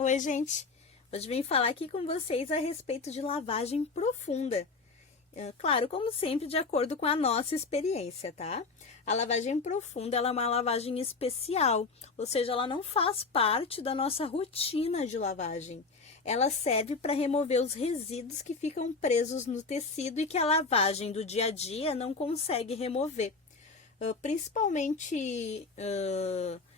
Oi, gente! Hoje vim falar aqui com vocês a respeito de lavagem profunda. Claro, como sempre, de acordo com a nossa experiência, tá? A lavagem profunda, ela é uma lavagem especial, ou seja, ela não faz parte da nossa rotina de lavagem. Ela serve para remover os resíduos que ficam presos no tecido e que a lavagem do dia a dia não consegue remover. Principalmente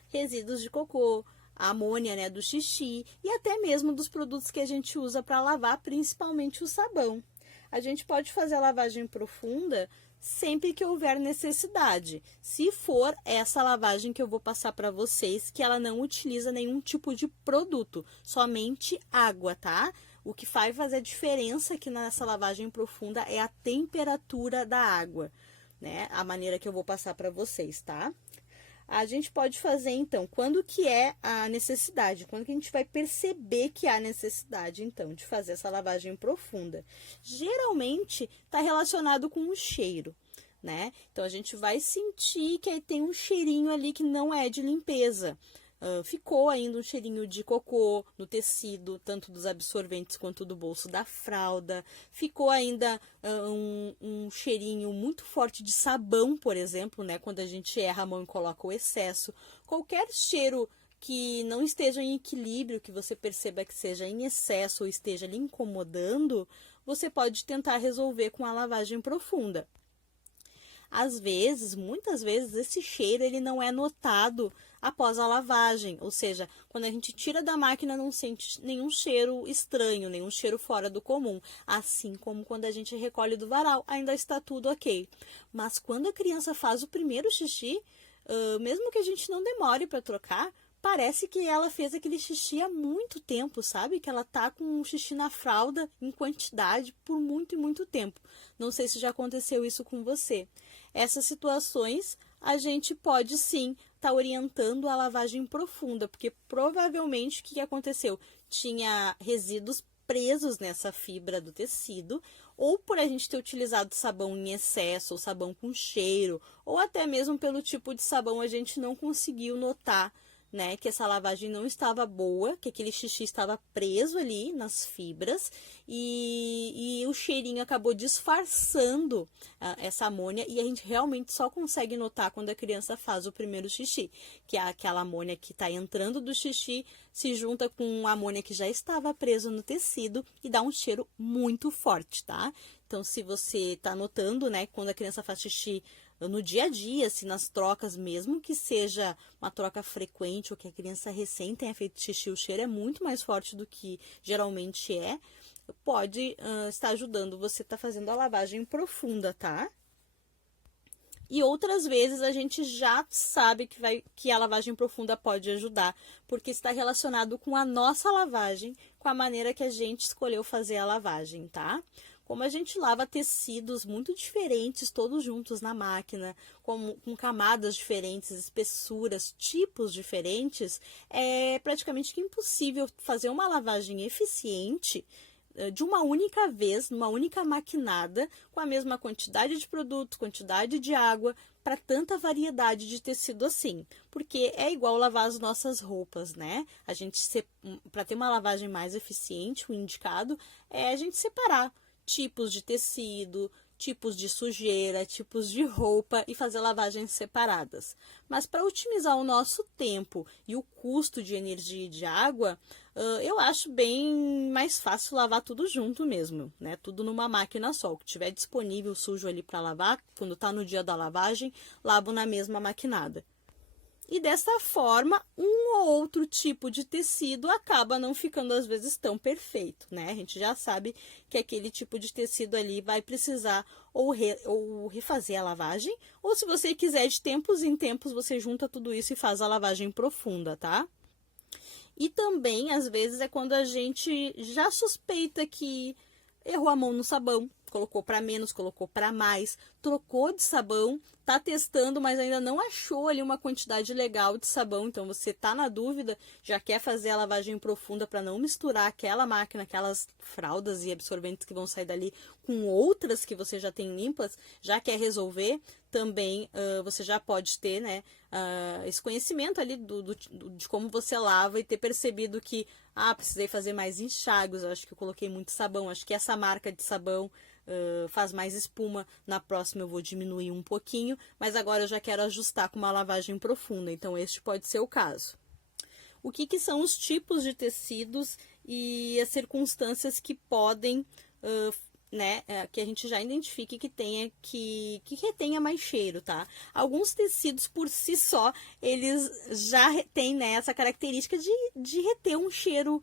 resíduos de cocô, a amônia, né, do xixi e até mesmo dos produtos que a gente usa para lavar, principalmente o sabão. A gente pode fazer a lavagem profunda sempre que houver necessidade. Se for essa lavagem que eu vou passar para vocês, que ela não utiliza nenhum tipo de produto, somente água, tá? O que vai fazer diferença aqui nessa lavagem profunda é a temperatura da água, né? A maneira que eu vou passar para vocês, tá? A gente pode fazer, então, quando que é a necessidade? Quando que a gente vai perceber que há necessidade, então, de fazer essa lavagem profunda? Geralmente, está relacionado com o cheiro, né? Então, a gente vai sentir que aí tem um cheirinho ali que não é de limpeza. Ficou ainda um cheirinho de cocô no tecido, tanto dos absorventes quanto do bolso da fralda. Ficou ainda um cheirinho muito forte de sabão, por exemplo, né? Quando a gente erra a mão e coloca o excesso. Qualquer cheiro que não esteja em equilíbrio, que você perceba que seja em excesso ou esteja lhe incomodando, você pode tentar resolver com a lavagem profunda. Às vezes, muitas vezes, esse cheiro ele não é notado após a lavagem, ou seja, quando a gente tira da máquina não sente nenhum cheiro estranho, nenhum cheiro fora do comum, assim como quando a gente recolhe do varal, ainda está tudo ok. Mas quando a criança faz o primeiro xixi, mesmo que a gente não demore para trocar, parece que ela fez aquele xixi há muito tempo, sabe? Que ela tá com um xixi na fralda em quantidade por muito e muito tempo. Não sei se já aconteceu isso com você. Essas situações a gente pode sim estar orientando a lavagem profunda, porque provavelmente o que aconteceu? Tinha resíduos presos nessa fibra do tecido, ou por a gente ter utilizado sabão em excesso, ou sabão com cheiro, ou até mesmo pelo tipo de sabão a gente não conseguiu notar, né, que essa lavagem não estava boa, que aquele xixi estava preso ali nas fibras e o cheirinho acabou disfarçando essa amônia e a gente realmente só consegue notar quando a criança faz o primeiro xixi, que é aquela amônia que está entrando do xixi se junta com a amônia que já estava preso no tecido e dá um cheiro muito forte, tá? Então, se você está notando, né, quando a criança faz xixi no dia a dia, assim, nas trocas, mesmo que seja uma troca frequente ou que a criança recém tenha feito xixi, o cheiro é muito mais forte do que geralmente pode estar ajudando você a estar fazendo a lavagem profunda, tá? E outras vezes a gente já sabe que a lavagem profunda pode ajudar, porque está relacionado com a nossa lavagem, com a maneira que a gente escolheu fazer a lavagem, tá? Como a gente lava tecidos muito diferentes, todos juntos na máquina, com camadas diferentes, espessuras, tipos diferentes, é praticamente que impossível fazer uma lavagem eficiente de uma única vez, numa única maquinada, com a mesma quantidade de produto, quantidade de água, para tanta variedade de tecido assim. Porque é igual lavar as nossas roupas, né? Para ter uma lavagem mais eficiente, o indicado é a gente separar tipos de tecido, tipos de sujeira, tipos de roupa e fazer lavagens separadas. Mas para otimizar o nosso tempo e o custo de energia e de água, eu acho bem mais fácil lavar tudo junto mesmo, né? Tudo numa máquina só. O que tiver disponível sujo ali para lavar, quando está no dia da lavagem, lavo na mesma maquinada. E dessa forma, um ou outro tipo de tecido acaba não ficando às vezes tão perfeito, né? A gente já sabe que aquele tipo de tecido ali vai precisar ou refazer a lavagem, ou se você quiser, de tempos em tempos, você junta tudo isso e faz a lavagem profunda, tá? E também, às vezes, é quando a gente já suspeita que errou a mão no sabão, colocou para menos, colocou para mais. trocou de sabão, tá testando, mas ainda não achou ali uma quantidade legal de sabão, então você tá na dúvida, já quer fazer a lavagem profunda para não misturar aquela máquina, aquelas fraldas e absorventes que vão sair dali com outras que você já tem limpas, já quer resolver, também você já pode ter, né, esse conhecimento ali de como você lava e ter percebido que, precisei fazer mais enxágues, eu acho que eu coloquei muito sabão, acho que essa marca de sabão faz mais espuma, na próxima eu vou diminuir um pouquinho, mas agora eu já quero ajustar com uma lavagem profunda, então este pode ser o caso. O que são os tipos de tecidos e as circunstâncias que podem, que a gente já identifique que retenha mais cheiro, tá? Alguns tecidos por si só, eles já têm, né, essa característica de reter um cheiro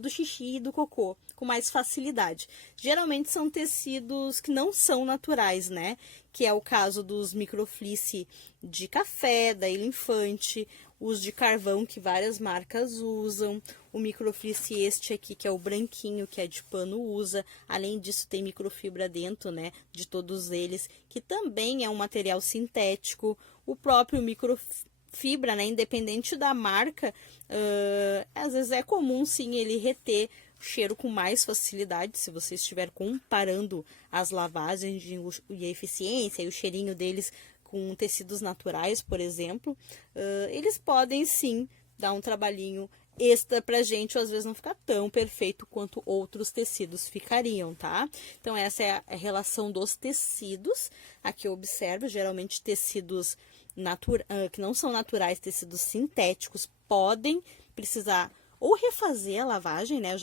do xixi e do cocô com mais facilidade. Geralmente são tecidos que não são naturais, né? Que é o caso dos microfleece de café, da Ilha Infante, os de carvão que várias marcas usam, o microfleece este aqui que é o branquinho, que é de pano usa. Além disso tem microfibra dentro, né, de todos eles, que também é um material sintético. O próprio microfibra, né, independente da marca, às vezes é comum sim ele reter cheiro com mais facilidade, se você estiver comparando as lavagens e a eficiência e o cheirinho deles com tecidos naturais, por exemplo, eles podem sim dar um trabalhinho extra pra gente, ou às vezes não ficar tão perfeito quanto outros tecidos ficariam, tá? Então essa é a relação dos tecidos. Aqui eu observo, geralmente tecidos que não são naturais, tecidos sintéticos, podem precisar ou refazer a lavagem, né? Eu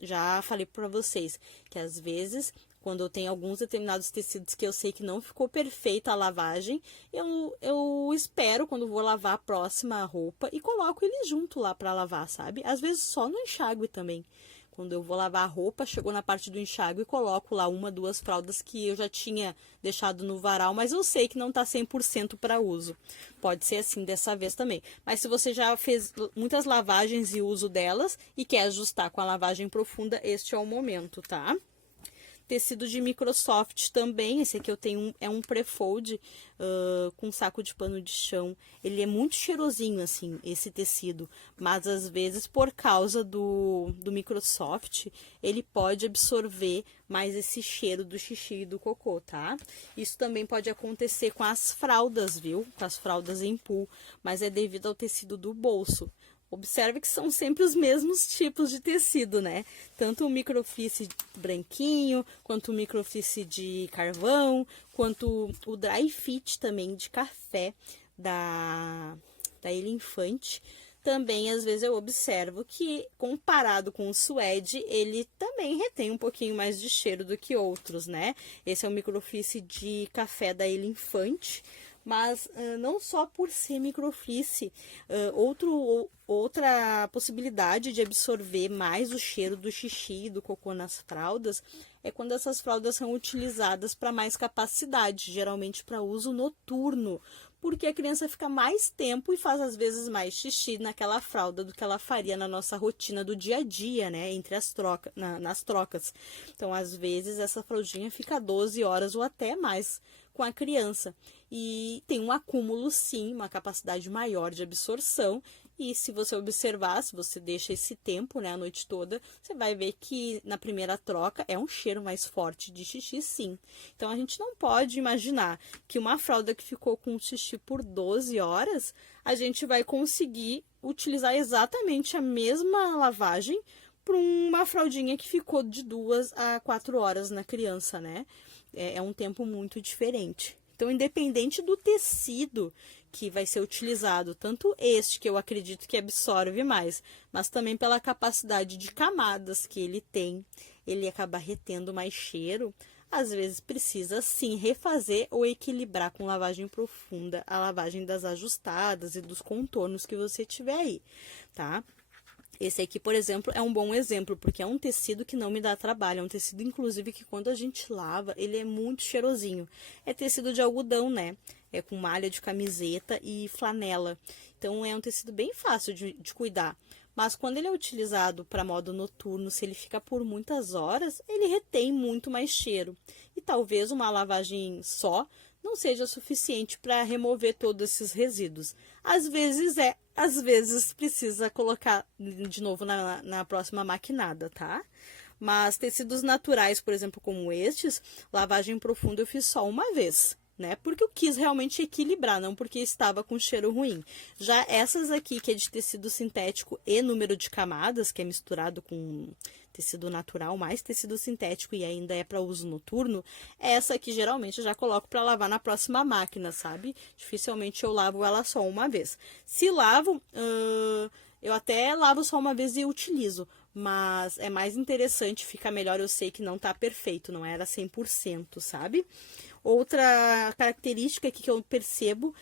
já falei para vocês que às vezes, quando eu tenho alguns determinados tecidos que eu sei que não ficou perfeita a lavagem, eu espero quando vou lavar a próxima roupa e coloco ele junto lá para lavar, sabe? Às vezes só no enxágue também. Quando eu vou lavar a roupa, chegou na parte do enxágue e coloco lá 1, 2 fraldas que eu já tinha deixado no varal, mas eu sei que não tá 100% para uso. Pode ser assim dessa vez também. Mas se você já fez muitas lavagens e uso delas e quer ajustar com a lavagem profunda, este é o momento, tá? Tecido de Microsoft também, esse aqui eu tenho é um pré-fold com saco de pano de chão. Ele é muito cheirosinho, assim, esse tecido, mas às vezes por causa do Microsoft, ele pode absorver mais esse cheiro do xixi e do cocô, tá? Isso também pode acontecer com as fraldas, viu? Com as fraldas em pool, mas é devido ao tecido do bolso. Observe que são sempre os mesmos tipos de tecido, né? Tanto o microfleece branquinho, quanto o microfleece de carvão, quanto o dry fit também de café da Ilha Infante. Também, às vezes, eu observo que, comparado com o suede, ele também retém um pouquinho mais de cheiro do que outros, né? Esse é o microfleece de café da Ilha Infante. Mas não só por ser microfleece, outra possibilidade de absorver mais o cheiro do xixi e do cocô nas fraldas é quando essas fraldas são utilizadas para mais capacidade, geralmente para uso noturno, porque a criança fica mais tempo e faz às vezes mais xixi naquela fralda do que ela faria na nossa rotina do dia a dia, né, entre as nas trocas. Então, às vezes, essa fraldinha fica 12 horas ou até mais com a criança. E tem um acúmulo, sim, uma capacidade maior de absorção. E se você observar, se você deixa esse tempo, né, a noite toda, você vai ver que na primeira troca é um cheiro mais forte de xixi, sim. Então, a gente não pode imaginar que uma fralda que ficou com xixi por 12 horas, a gente vai conseguir utilizar exatamente a mesma lavagem para uma fraldinha que ficou de 2 a 4 horas na criança, né? É um tempo muito diferente. Então, independente do tecido que vai ser utilizado, tanto este que eu acredito que absorve mais, mas também pela capacidade de camadas que ele tem, ele acaba retendo mais cheiro, às vezes precisa sim refazer ou equilibrar com lavagem profunda, a lavagem das ajustadas e dos contornos que você tiver aí, tá? Esse aqui, por exemplo, é um bom exemplo, porque é um tecido que não me dá trabalho. É um tecido, inclusive, que quando a gente lava, ele é muito cheirosinho. É tecido de algodão, né? É com malha de camiseta e flanela. Então, é um tecido bem fácil de cuidar. Mas quando ele é utilizado para modo noturno, se ele fica por muitas horas, ele retém muito mais cheiro. E talvez uma lavagem só não seja suficiente para remover todos esses resíduos. Às vezes às vezes precisa colocar de novo na próxima maquinada, tá? Mas tecidos naturais, por exemplo, como estes, lavagem profunda eu fiz só uma vez, né? Porque eu quis realmente equilibrar, não porque estava com cheiro ruim. Já essas aqui, que é de tecido sintético e número de camadas, que é misturado com tecido natural mais tecido sintético e ainda é para uso noturno, essa aqui geralmente eu já coloco para lavar na próxima máquina, sabe? Dificilmente eu lavo ela só uma vez. Se lavo, eu até lavo só uma vez e utilizo, mas é mais interessante, fica melhor, eu sei que não tá perfeito, não era 100%, sabe? Outra característica aqui que eu percebo,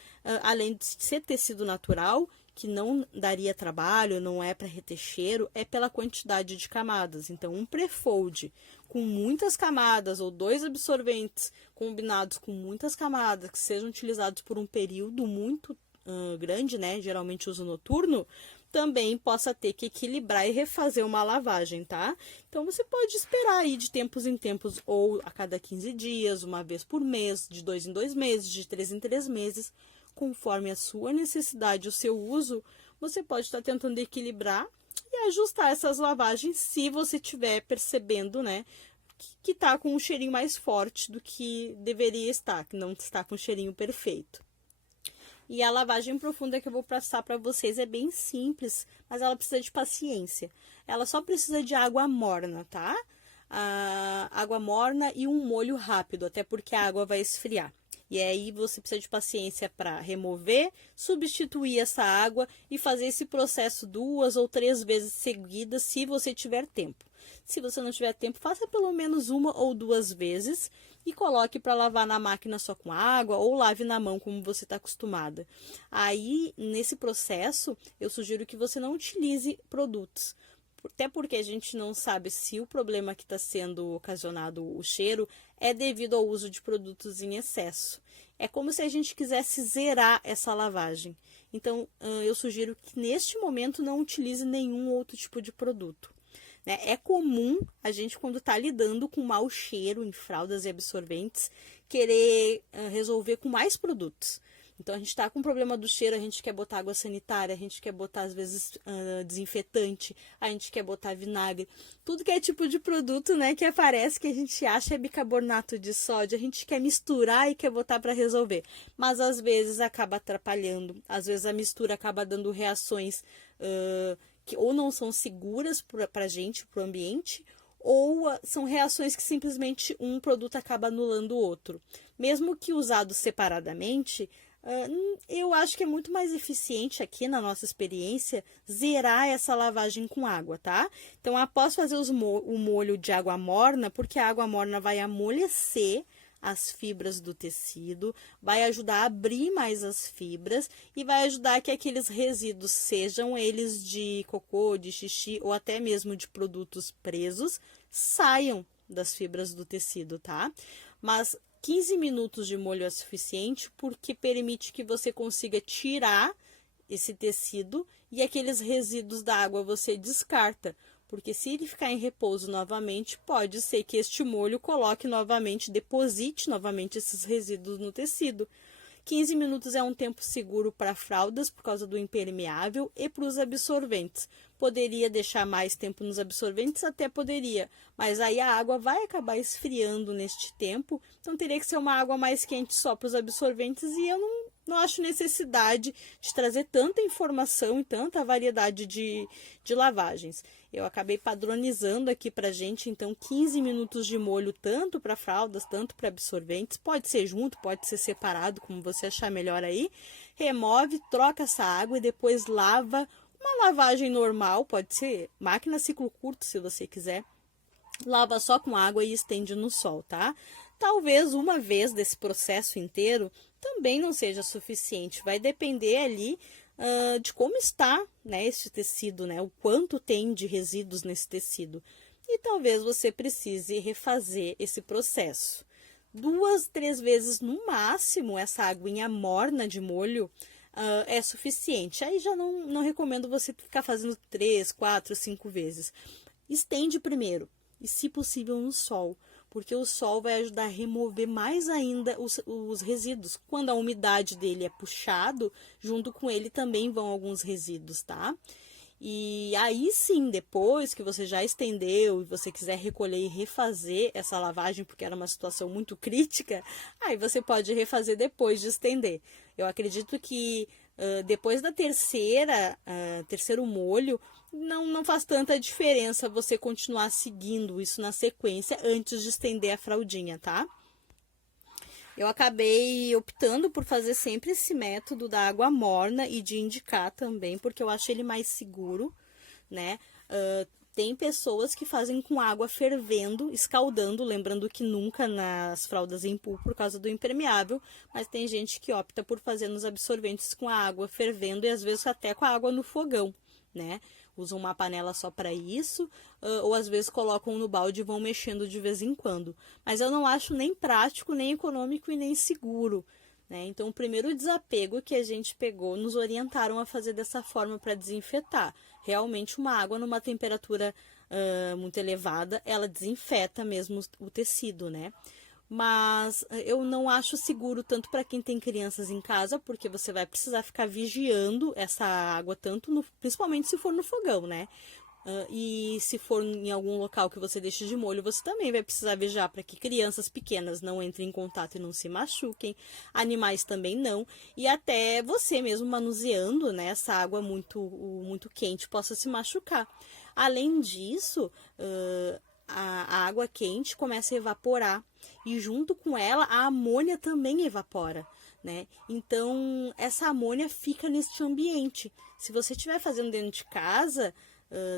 além de ser tecido natural, que não daria trabalho, não é para reter cheiro, é pela quantidade de camadas. Então, um pré-fold com muitas camadas ou 2 absorventes combinados com muitas camadas que sejam utilizados por um período muito grande, né? Geralmente uso noturno, também possa ter que equilibrar e refazer uma lavagem, tá? Então, você pode esperar aí de tempos em tempos, ou a cada 15 dias, uma vez por mês, de 2 em 2 meses, de 3 em 3 meses, conforme a sua necessidade, o seu uso, você pode estar tentando equilibrar e ajustar essas lavagens se você estiver percebendo, né, que está com um cheirinho mais forte do que deveria estar, que não está com um cheirinho perfeito. E a lavagem profunda que eu vou passar para vocês é bem simples, mas ela precisa de paciência. Ela só precisa de água morna, tá? Água morna e um molho rápido, até porque a água vai esfriar. E aí você precisa de paciência para remover, substituir essa água e fazer esse processo 2 ou 3 vezes seguidas, se você tiver tempo. Se você não tiver tempo, faça pelo menos 1 ou 2 vezes e coloque para lavar na máquina só com água ou lave na mão como você está acostumada. Aí, nesse processo, eu sugiro que você não utilize produtos. Até porque a gente não sabe se o problema que está sendo ocasionado o cheiro é devido ao uso de produtos em excesso. É como se a gente quisesse zerar essa lavagem. Então, eu sugiro que neste momento não utilize nenhum outro tipo de produto. É comum a gente, quando está lidando com mau cheiro em fraldas e absorventes, querer resolver com mais produtos. Então, a gente está com problema do cheiro, a gente quer botar água sanitária, a gente quer botar, às vezes, desinfetante, a gente quer botar vinagre. Tudo que é tipo de produto, né, que aparece, que a gente acha é bicarbonato de sódio, a gente quer misturar e quer botar para resolver. Mas, às vezes, acaba atrapalhando. Às vezes, a mistura acaba dando reações que ou não são seguras para a gente, para o ambiente, ou são reações que simplesmente um produto acaba anulando o outro. Mesmo que usado separadamente, eu acho que é muito mais eficiente aqui na nossa experiência zerar essa lavagem com água, tá? Então, após fazer o molho de água morna, porque a água morna vai amolecer as fibras do tecido, vai ajudar a abrir mais as fibras e vai ajudar que aqueles resíduos, sejam eles de cocô, de xixi ou até mesmo de produtos presos, saiam das fibras do tecido, tá? Mas 15 minutos de molho é suficiente porque permite que você consiga tirar esse tecido e aqueles resíduos da água você descarta. Porque se ele ficar em repouso novamente, pode ser que este molho coloque novamente, deposite novamente esses resíduos no tecido. 15 minutos é um tempo seguro para fraldas por causa do impermeável e para os absorventes. Poderia deixar mais tempo nos absorventes? Até poderia, mas aí a água vai acabar esfriando neste tempo, então teria que ser uma água mais quente só para os absorventes e eu não acho necessidade de trazer tanta informação e tanta variedade de lavagens. Eu acabei padronizando aqui pra gente, então 15 minutos de molho tanto para fraldas, tanto para absorventes, pode ser junto, pode ser separado, como você achar melhor aí. Remove, troca essa água e depois lava, uma lavagem normal, pode ser máquina ciclo curto se você quiser. Lava só com água e estende no sol, tá? Talvez uma vez desse processo inteiro também não seja suficiente, vai depender ali de como está, né, esse tecido, né, o quanto tem de resíduos nesse tecido. E talvez você precise refazer esse processo. 2, 3 vezes no máximo essa aguinha morna de molho é suficiente. Aí já não recomendo você ficar fazendo 3, 4, 5 vezes. Estende primeiro e, se possível, no sol, porque o sol vai ajudar a remover mais ainda os resíduos. Quando a umidade dele é puxado, junto com ele também vão alguns resíduos, tá? E aí sim, depois que você já estendeu e você quiser recolher e refazer essa lavagem, porque era uma situação muito crítica, aí você pode refazer depois de estender. Eu acredito que depois da terceiro molho, não faz tanta diferença você continuar seguindo isso na sequência antes de estender a fraldinha, tá? Eu acabei optando por fazer sempre esse método da água morna e de indicar também, porque eu acho ele mais seguro, né? Tem pessoas que fazem com água fervendo, escaldando, lembrando que nunca nas fraldas em pool por causa do impermeável, mas tem gente que opta por fazer nos absorventes com a água fervendo e às vezes até com a água no fogão, né? Usam uma panela só para isso, ou às vezes colocam no balde e vão mexendo de vez em quando. Mas eu não acho nem prático, nem econômico e nem seguro, né? Então, o primeiro desapego que a gente pegou, nos orientaram a fazer dessa forma para desinfetar. Realmente, uma água numa temperatura muito elevada, ela desinfeta mesmo o tecido, né? Mas eu não acho seguro tanto para quem tem crianças em casa, porque você vai precisar ficar vigiando essa água, principalmente se for no fogão, né? E se for em algum local que você deixe de molho, você também vai precisar vigiar para que crianças pequenas não entrem em contato e não se machuquem, animais também não, e até você mesmo manuseando, né, essa água muito quente possa se machucar. Além disso, a água quente começa a evaporar e junto com ela a amônia também evapora, né? Então essa amônia fica neste ambiente. Se você estiver fazendo dentro de casa,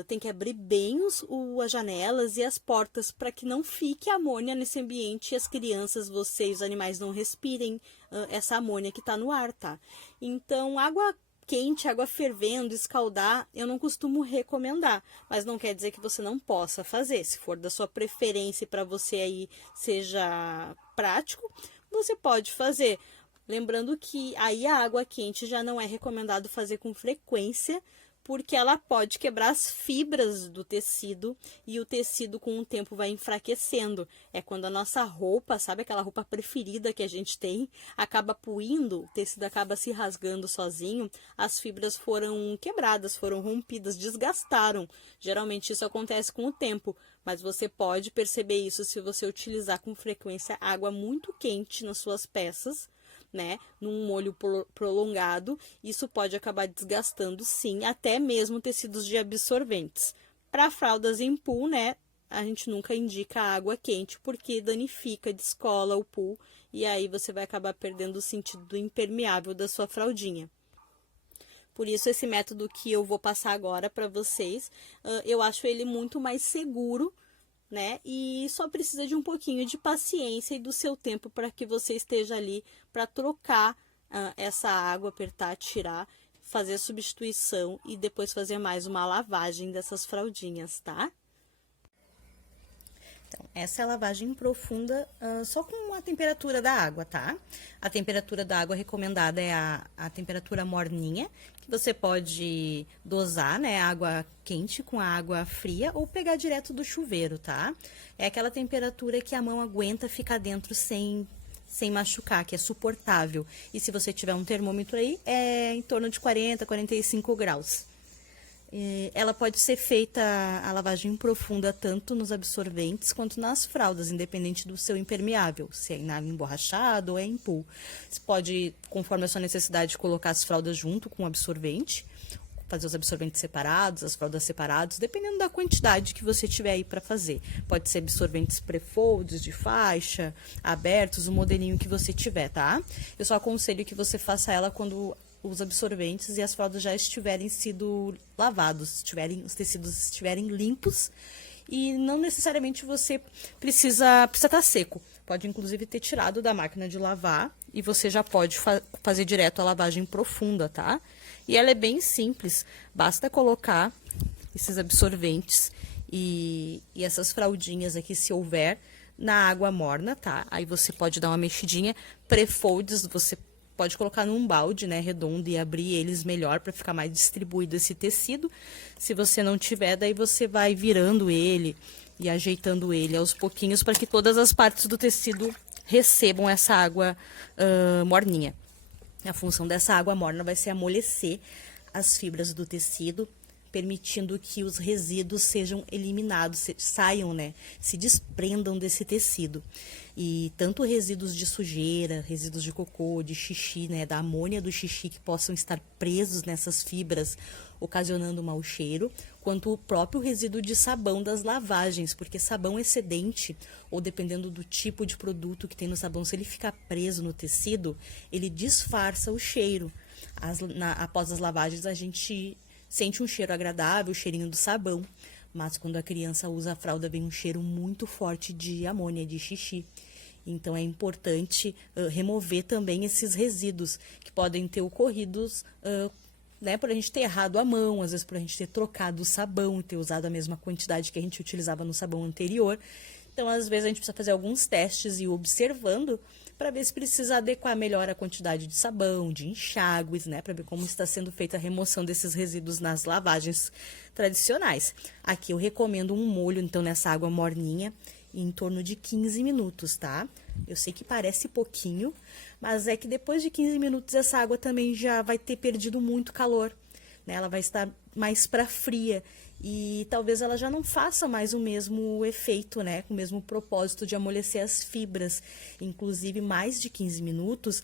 tem que abrir bem as janelas e as portas para que não fique amônia nesse ambiente e as crianças, você e os animais não respirem essa amônia que está no ar, tá? Então água quente, água fervendo, escaldar, eu não costumo recomendar, mas não quer dizer que você não possa fazer. Se for da sua preferência e para você aí seja prático, você pode fazer. Lembrando que aí a água quente já não é recomendado fazer com frequência, porque ela pode quebrar as fibras do tecido e o tecido com o tempo vai enfraquecendo. É quando a nossa roupa, sabe aquela roupa preferida que a gente tem, acaba puindo, o tecido acaba se rasgando sozinho, as fibras foram quebradas, foram rompidas, desgastaram. Geralmente isso acontece com o tempo, mas você pode perceber isso se você utilizar com frequência água muito quente nas suas peças, né, num molho prolongado, isso pode acabar desgastando sim, até mesmo tecidos de absorventes. Para fraldas em pool, né, a gente nunca indica água quente porque danifica, descola o pool e aí você vai acabar perdendo o sentido do impermeável da sua fraldinha. Por isso esse método que eu vou passar agora para vocês, eu acho ele muito mais seguro, né? E só precisa de um pouquinho de paciência e do seu tempo para que você esteja ali para trocar essa água, apertar, tirar, fazer a substituição e depois fazer mais uma lavagem dessas fraldinhas, tá? Então, essa é a lavagem profunda só com a temperatura da água, tá? A temperatura da água recomendada é a temperatura morninha, que você pode dosar, né, água quente com a água fria ou pegar direto do chuveiro, tá? É aquela temperatura que a mão aguenta ficar dentro sem machucar, que é suportável. E se você tiver um termômetro aí, é em torno de 40, 45 graus. Ela pode ser feita a lavagem profunda tanto nos absorventes quanto nas fraldas, independente do seu impermeável, se é em emborrachado ou é em pool. Você pode, conforme a sua necessidade, colocar as fraldas junto com o absorvente, fazer os absorventes separados, as fraldas separadas, dependendo da quantidade que você tiver aí para fazer. Pode ser absorventes pré-folds, de faixa, abertos, o modelinho que você tiver, tá? Eu só aconselho que você faça ela quando os absorventes e as fraldas já estiverem sido lavados, os tecidos estiverem limpos e não necessariamente você precisa estar seco. Pode inclusive ter tirado da máquina de lavar e você já pode fazer direto a lavagem profunda, tá? E ela é bem simples, basta colocar esses absorventes e essas fraldinhas aqui, se houver, na água morna, tá? Aí você pode dar uma mexidinha, pré-folds, você pode colocar num balde, né, redondo e abrir eles melhor para ficar mais distribuído esse tecido. Se você não tiver, daí você vai virando ele e ajeitando ele aos pouquinhos para que todas as partes do tecido recebam essa água morninha. A função dessa água morna vai ser amolecer as fibras do tecido, permitindo que os resíduos sejam eliminados, saiam, né, se desprendam desse tecido. E tanto resíduos de sujeira, resíduos de cocô, de xixi, né, da amônia do xixi que possam estar presos nessas fibras, ocasionando mau cheiro, quanto o próprio resíduo de sabão das lavagens, porque sabão excedente, ou dependendo do tipo de produto que tem no sabão, se ele ficar preso no tecido, ele disfarça o cheiro. Após as lavagens, a gente sente um cheiro agradável, o cheirinho do sabão, mas quando a criança usa a fralda, vem um cheiro muito forte de amônia, de xixi. Então, é importante remover também esses resíduos que podem ter ocorridos, né, por a gente ter errado a mão, às vezes por a gente ter trocado o sabão, ter usado a mesma quantidade que a gente utilizava no sabão anterior. Então, às vezes, a gente precisa fazer alguns testes e ir observando para ver se precisa adequar melhor a quantidade de sabão, de enxágues, né, para ver como está sendo feita a remoção desses resíduos nas lavagens tradicionais. Aqui eu recomendo um molho, então, nessa água morninha, em torno de 15 minutos, tá? Eu sei que parece pouquinho, mas é que depois de 15 minutos essa água também já vai ter perdido muito calor, né? Ela vai estar mais para fria e talvez ela já não faça mais o mesmo efeito, né? Com o mesmo propósito de amolecer as fibras. Inclusive, mais de 15 minutos,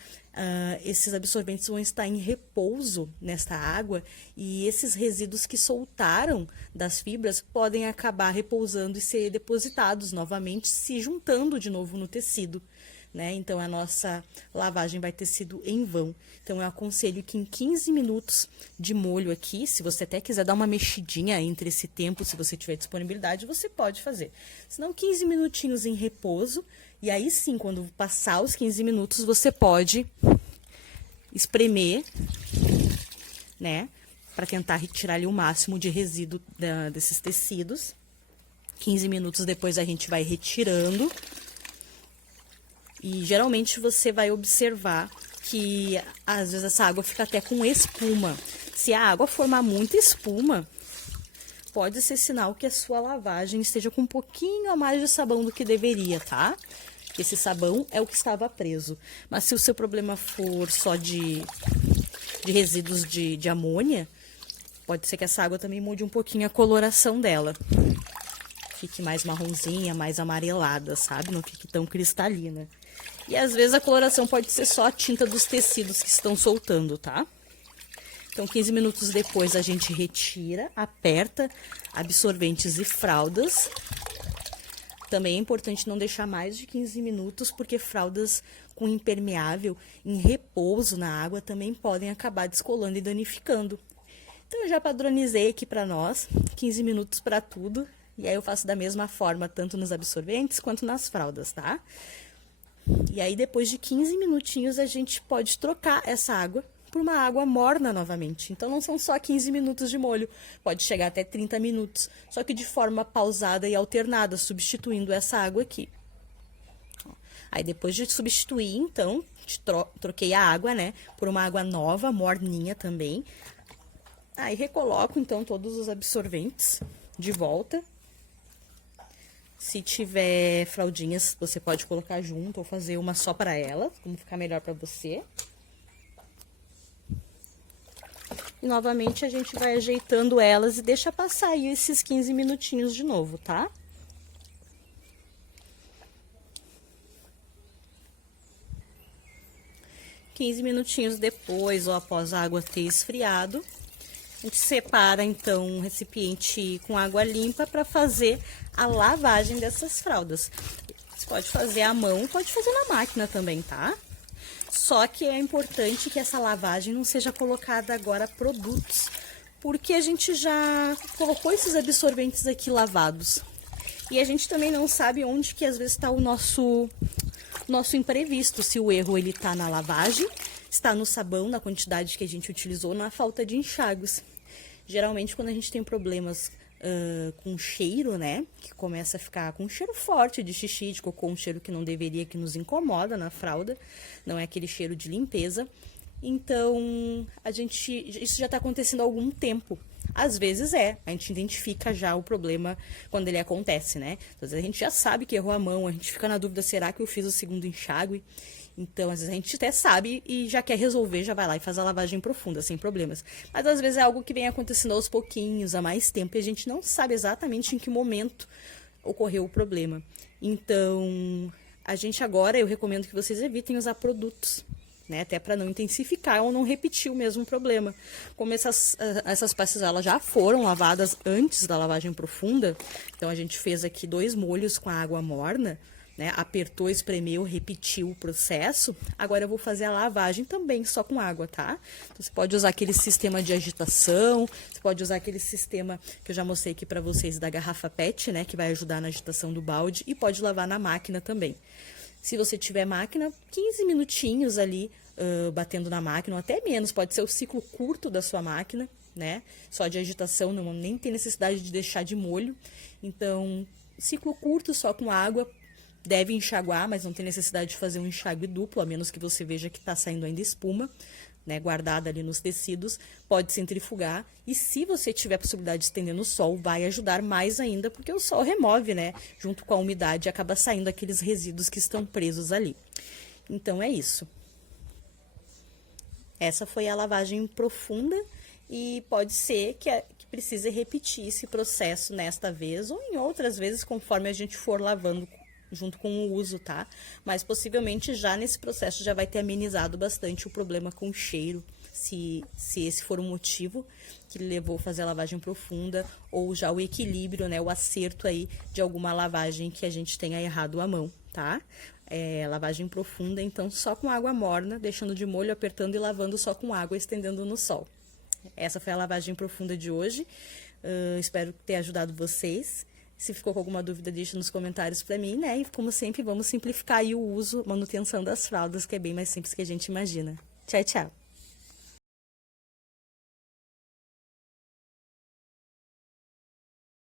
esses absorventes vão estar em repouso nesta água e esses resíduos que soltaram das fibras podem acabar repousando e ser depositados novamente, se juntando de novo no tecido, né? Então, a nossa lavagem vai ter sido em vão. Então, eu aconselho que em 15 minutos de molho aqui, se você até quiser dar uma mexidinha entre esse tempo, se você tiver disponibilidade, você pode fazer. Se não, 15 minutinhos em repouso, e aí sim, quando passar os 15 minutos, você pode espremer, né? Para tentar retirar ali o máximo de resíduo desses tecidos. 15 minutos depois a gente vai retirando. E geralmente você vai observar que às vezes essa água fica até com espuma. Se a água formar muita espuma, pode ser sinal que a sua lavagem esteja com um pouquinho a mais de sabão do que deveria, tá? Esse sabão é o que estava preso. Mas se o seu problema for só de resíduos de amônia, pode ser que essa água também mude um pouquinho a coloração dela. Fique mais marronzinha, mais amarelada, sabe? Não fique tão cristalina. E às vezes a coloração pode ser só a tinta dos tecidos que estão soltando, tá? Então, 15 minutos depois a gente retira, aperta absorventes e fraldas. Também é importante não deixar mais de 15 minutos, porque fraldas com impermeável em repouso na água também podem acabar descolando e danificando. Então, eu já padronizei aqui para nós, 15 minutos para tudo. E aí eu faço da mesma forma, tanto nos absorventes quanto nas fraldas, tá? E aí, depois de 15 minutinhos, a gente pode trocar essa água por uma água morna novamente. Então, não são só 15 minutos de molho, pode chegar até 30 minutos, só que de forma pausada e alternada, substituindo essa água aqui. Aí, depois de substituir, então, troquei a água, né, por uma água nova, morninha também. Aí, recoloco, então, todos os absorventes de volta. Se tiver fraldinhas, você pode colocar junto ou fazer uma só para ela, como ficar melhor para você. E novamente a gente vai ajeitando elas e deixa passar aí esses 15 minutinhos de novo, tá? Quinze minutinhos depois ou após a água ter esfriado, a gente separa, então, um recipiente com água limpa para fazer a lavagem dessas fraldas. Você pode fazer à mão, pode fazer na máquina também, tá? Só que é importante que essa lavagem não seja colocada agora produtos, porque a gente já colocou esses absorventes aqui lavados. E a gente também não sabe onde que às vezes está o nosso imprevisto, se o erro ele tá na lavagem, está no sabão, na quantidade que a gente utilizou, na falta de enxágues. Geralmente, quando a gente tem problemas com cheiro, né? Que começa a ficar com um cheiro forte de xixi, de cocô, um cheiro que não deveria, que nos incomoda na fralda, não é aquele cheiro de limpeza. Então, isso já está acontecendo há algum tempo. Às vezes a gente identifica já o problema quando ele acontece, né? Às vezes a gente já sabe que errou a mão, a gente fica na dúvida, será que eu fiz o segundo enxágue? Então, às vezes a gente até sabe e já quer resolver, já vai lá e faz a lavagem profunda, sem problemas. Mas às vezes é algo que vem acontecendo aos pouquinhos, há mais tempo, e a gente não sabe exatamente em que momento ocorreu o problema. Então, eu recomendo que vocês evitem usar produtos, né, até para não intensificar ou não repetir o mesmo problema. Como essas pastas elas já foram lavadas antes da lavagem profunda, então a gente fez aqui 2 molhos com a água morna, né, apertou, espremeu, repetiu o processo. Agora eu vou fazer a lavagem também só com água, tá? Então, você pode usar aquele sistema de agitação, você pode usar aquele sistema que eu já mostrei aqui para vocês da garrafa PET, né, que vai ajudar na agitação do balde, e pode lavar na máquina também. Se você tiver máquina, 15 minutinhos ali batendo na máquina, ou até menos, pode ser o ciclo curto da sua máquina, né? Só de agitação, nem tem necessidade de deixar de molho. Então, ciclo curto só com água, deve enxaguar, mas não tem necessidade de fazer um enxágue duplo, a menos que você veja que está saindo ainda espuma, né, guardada ali nos tecidos, pode centrifugar, e se você tiver a possibilidade de estender no sol, vai ajudar mais ainda, porque o sol remove, né, junto com a umidade, acaba saindo aqueles resíduos que estão presos ali. Então, é isso. Essa foi a lavagem profunda, e pode ser que precise repetir esse processo nesta vez, ou em outras vezes, conforme a gente for lavando junto com o uso, tá? Mas possivelmente já nesse processo já vai ter amenizado bastante o problema com o cheiro, se esse for o motivo que levou a fazer a lavagem profunda, ou já o equilíbrio, né, o acerto aí de alguma lavagem que a gente tenha errado a mão, tá? Lavagem profunda, então só com água morna, deixando de molho, apertando e lavando só com água, estendendo no sol. Essa foi a lavagem profunda de hoje, espero ter ajudado vocês. Se ficou com alguma dúvida, deixa nos comentários para mim, né? E como sempre, vamos simplificar aí o uso, manutenção das fraldas, que é bem mais simples que a gente imagina. Tchau, tchau!